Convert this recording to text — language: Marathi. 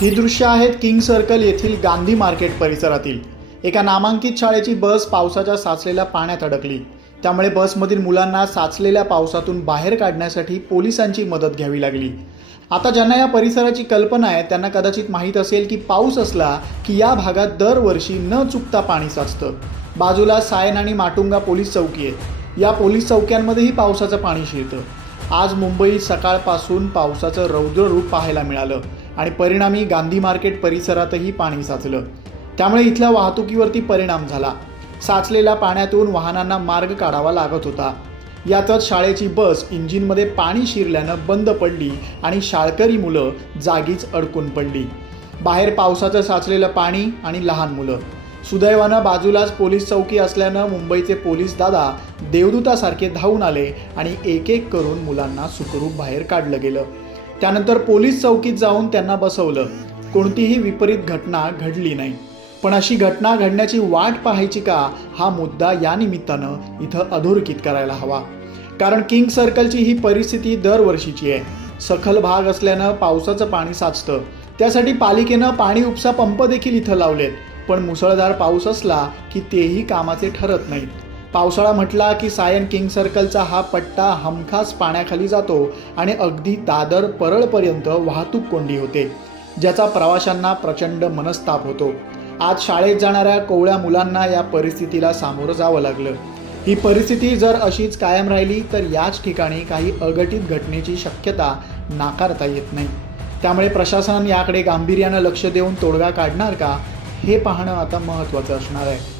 ही दृश्य आहेत किंग सर्कल येथील गांधी मार्केट परिसरातील. एका नामांकित शाळेची बस पावसाच्या साचलेल्या पाण्यात अडकली. त्यामुळे बसमधील मुलांना साचलेल्या पावसातून बाहेर काढण्यासाठी पोलिसांची मदत घ्यावी लागली. आता ज्यांना या परिसराची कल्पना आहे त्यांना कदाचित माहीत असेल की पाऊस असला की या भागात दरवर्षी न चुकता पाणी साचतं. बाजूला सायन आणि माटुंगा पोलीस चौकी आहे या पोलीस चौक्यांमध्येही पावसाचं पाणी शिरतं. आज मुंबईत सकाळपासून पावसाचं रौद्र रूप पाहायला मिळालं. आणि परिणामी गांधी मार्केट परिसरातही पाणी साचलं. त्यामुळे इथल्या वाहतुकीवरती परिणाम झाला. साचलेल्या पाण्यातून वाहनांना मार्ग काढावा लागत होता. यातच शाळेची बस इंजिनमध्ये पाणी शिरल्यानं बंद पडली आणि शाळकरी मुलं जागीच अडकून पडली. बाहेर पावसाचं साचलेलं पाणी आणि लहान मुलं. सुदैवानं बाजूलाच पोलीस चौकी असल्यानं मुंबईचे पोलीस दादा देवदूतासारखे धावून आले आणि एक एक करून मुलांना सुखरूप बाहेर काढलं गेलं. त्यानंतर पोलीस चौकीत जाऊन त्यांना बसवलं. कोणतीही विपरीत घटना घडली नाही. पण अशी घटना घडण्याची वाट पाहायची का हा मुद्दा या निमित्तानं इथं अधोरेखित करायला हवा. कारण किंग सर्कलची ही परिस्थिती दरवर्षीची आहे. सखल भाग असल्यानं पावसाचं पाणी साचतं. त्यासाठी पालिकेनं पाणी उपसा पंप देखील इथं लावलेत. पण मुसळधार पाऊस असला की तेही कामाचे ठरत नाहीत. पावसाळा म्हटला की सायन किंग सर्कलचा हा पट्टा हमखास पाण्याखाली जातो आणि अगदी दादर परळपर्यंत वाहतूक कोंडी होते ज्याचा प्रवाशांना प्रचंड मनस्ताप होतो. आज शाळेत जाणाऱ्या कोवळ्या मुलांना या परिस्थितीला सामोरं जावं लागलं. ही परिस्थिती जर अशीच कायम राहिली तर याच ठिकाणी काही अघटित घटनेची शक्यता नाकारता येत नाही. त्यामुळे प्रशासन याकडे गांभीर्यानं लक्ष देऊन तोडगा काढणार का हे पाहणं आता महत्त्वाचं असणार आहे.